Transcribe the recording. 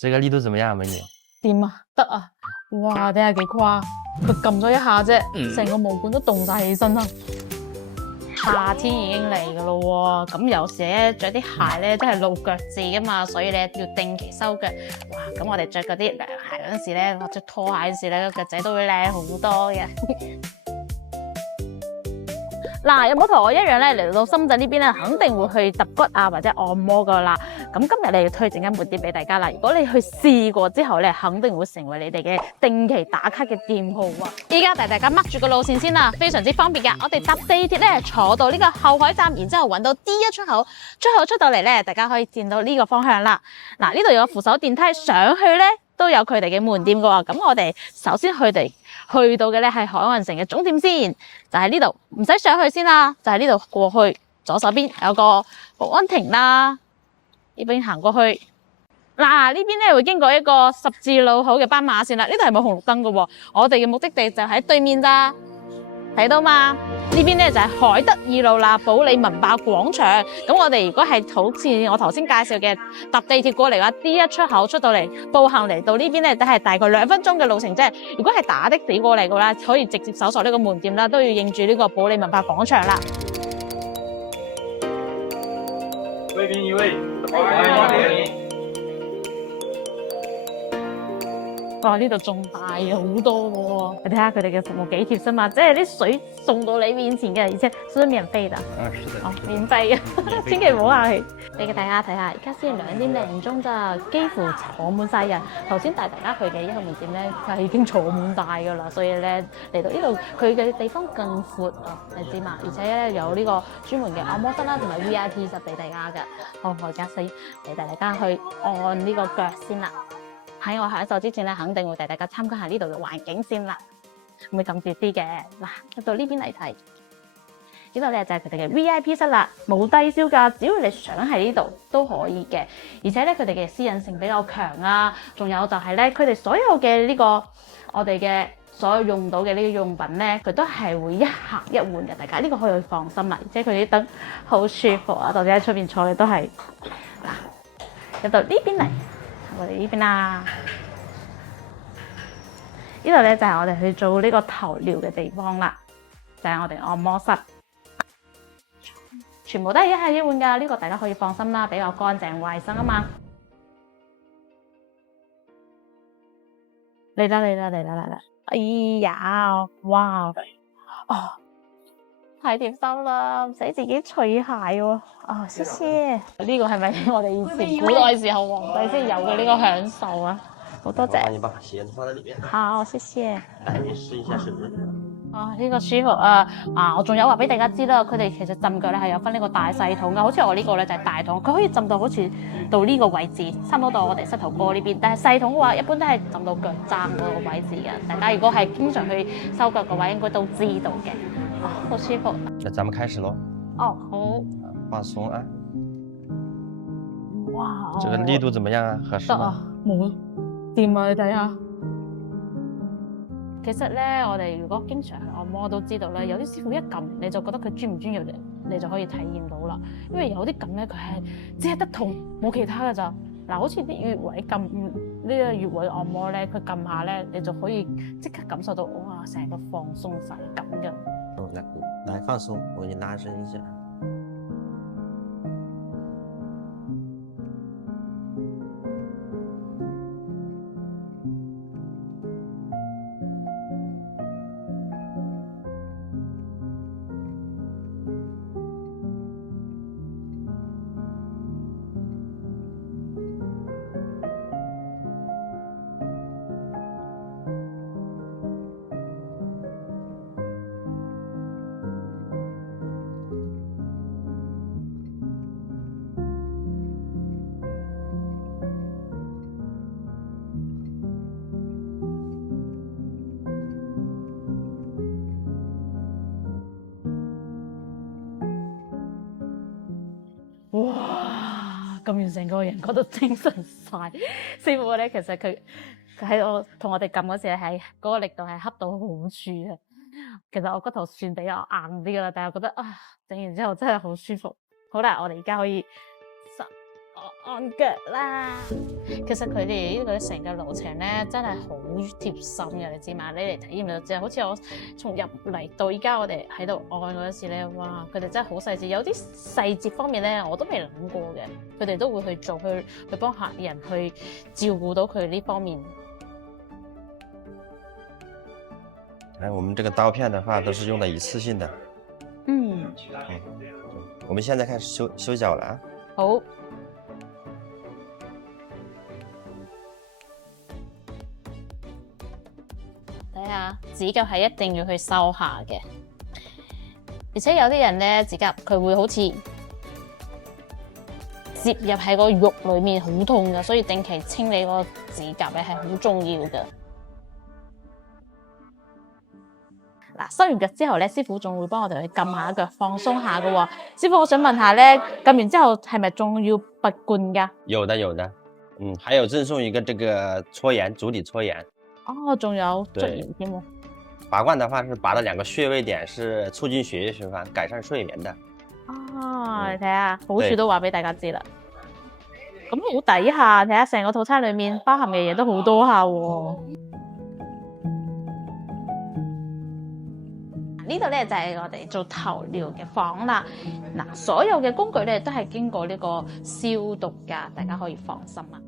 這個力度怎麼樣啊，美女？掂啊，得啊！哇，睇下幾誇，佢撳咗一下啫，成個毛管都凍晒起身啦。夏天已經嚟㗎咯喎，咁有時咧着啲鞋咧都係露腳趾㗎嘛，所以咧要定期修腳。哇，咁我哋着嗰啲涼鞋嗰陣時咧，或者拖鞋嗰陣時咧，個腳仔都會靚好多嘅。嗱，有冇同我一樣咧嚟到深圳呢邊咧，肯定會去揼骨啊或者按摩噶啦。咁今日你要推薦一門店俾大家啦。如果你去試過之後咧，肯定會成為你哋嘅定期打卡嘅店號啊！依家帶大家 mark 住個路線先啦，非常之方便噶。我哋搭地鐵咧，坐到呢個後海站，然之後揾到 D1 出口，出到嚟咧，大家可以見到呢個方向啦。嗱，呢度有個扶手電梯上去咧，都有佢哋嘅門店噶喎。咁我哋首先去到嘅咧係海運城嘅總店先，就喺呢度，唔使上去先啦，就喺呢度過去，左手邊有個保安亭啦，呢邊行過去，嗱呢邊咧會經過一個十字路口嘅斑馬線啦，呢度係冇紅綠燈噶喎，我哋嘅目的地就喺對面咋，睇到嘛？呢邊咧就係海德二路啦，保利文化廣場。咁我哋如果係好似我頭先介紹嘅搭地鐵過嚟嘅話，D1 出口出到嚟，步行嚟到呢邊咧，都係大概2分鐘嘅路程啫。如果係打的士過嚟嘅話，可以直接搜索呢個門店啦，都要認住呢個保利文化廣場啦。貴賓一位，哇！呢度仲大好多喎，你睇下佢哋嘅服務幾貼心啊！即係啲水送到你面前嘅，而且係免費㗎。是的。哦，免費嘅，千祈唔好客氣。俾佢睇下，而家先2點零鐘咋，幾乎坐滿晒人。頭先帶大家去嘅一個門店咧，就係已經坐滿晒㗎啦。所以咧嚟到呢度，佢嘅地方更闊啊，你知嘛？而且咧有呢個專門嘅按摩室啦，同埋 VIP 室俾大家㗎。好，我而家先嚟帶大家去按呢個腳先啦。喺我享受之前咧，肯定會帶大家參觀下呢度嘅環境先啦，會唔會咁自私嘅？嗱，入到呢邊嚟睇，呢度咧就係佢哋嘅 VIP 室啦，冇低消㗎，只要你想喺呢度都可以嘅。而且咧佢哋嘅私隱性比較強啊，仲有就係咧佢哋所有嘅呢個我哋嘅所有用到嘅呢個用品咧，佢都係會一盒一換嘅，大家呢個可以放心啦。而且佢啲燈好舒服啊，就算喺出邊坐嘅都係嗱，入到呢邊嚟。我哋呢邊啦，呢度咧就係我哋去做呢個頭療嘅地方啦，就係我哋按摩室，全部都係一盒一換噶，呢個大家可以放心啦，比較乾淨衛生啊嘛。嚟啦！哎呀，哇，哦，太貼心啦，唔使自己除鞋喎。哦，謝謝。呢個係咪我哋以前古代時候皇帝先有嘅呢個享受啊？好多謝。你把鞋子放在裏面。好，謝謝。來，你試一下試試。啊，呢個舒服啊！我仲有話俾大家知啦，佢哋其實浸腳咧係有分呢個大細桶噶，好似我呢個咧就係大桶，佢可以浸到好似到呢個位置，差唔多到我哋膝頭哥呢邊。但係細桶嘅話，一般都係浸到腳踭嗰個位置嘅。大家如果係經常去修腳嘅話，應該都知道嘅。好舒服。那咱們開始嘍。哦，好。放鬆啊。哇！這個力度怎麼樣啊？合適嗎？得啊，冇掂啊！你睇下。其實咧，我哋如果經常去按摩都知道咧，有啲師傅一撳你就覺得佢專唔專業，你就可以體驗到啦。因為有啲撳咧，佢係只係得痛，冇其他嘅咋。嗱，好似啲穴位撳呢個穴位按摩咧，佢撳下咧，你就可以即刻感受到哇，成個放鬆晒咁嘅。來放鬆，我給你拉伸一下。哇！撳完成個人覺得精神晒。師傅咧，其實佢喺我同我哋撳嗰時係嗰個力度係恰到好處啊。其實我骨頭算比較硬啲噶啦，但係我覺得整完之後真係好舒服。好啦，我哋而家可以按腳啦。其實佢哋呢個成個流程咧，真係好貼心嘅，你知嘛？你嚟體驗就知，好似我從入嚟到而家，我哋喺度按嗰時咧，哇！佢哋真係好細緻，有啲細節方面咧，我都未諗過嘅，佢哋都會去做，去幫客人去照顧到佢呢方面。哎，我們這個刀片的話，都是用的一次性的。嗯，我們現在開始修腳了啊。好。睇下指甲係一定要去收下嘅，而且有啲人咧指甲佢會好似接入喺個肉裏面，好痛噶，所以定期清理個指甲咧係好重要嘅。嗱，收完腳之後咧，師傅仲會幫我哋去撳下腳，放鬆下噶喎。師傅，我想問下咧，撳完之後係咪仲要拔罐噶？有的有的，還有贈送一個這個搓鹽，足底搓鹽。哦，仲有捽鹽添喎。拔罐的話是拔了2個穴位點，是促進血液循環、改善睡眠的。你睇下，好處都話俾大家知啦。咁好抵下，睇下成個套餐裏面包含嘅嘢都好多下喎。呢度咧就係我哋做頭療嘅房啦。嗱，所有嘅工具咧都係經過呢個消毒噶，大家可以放心啦。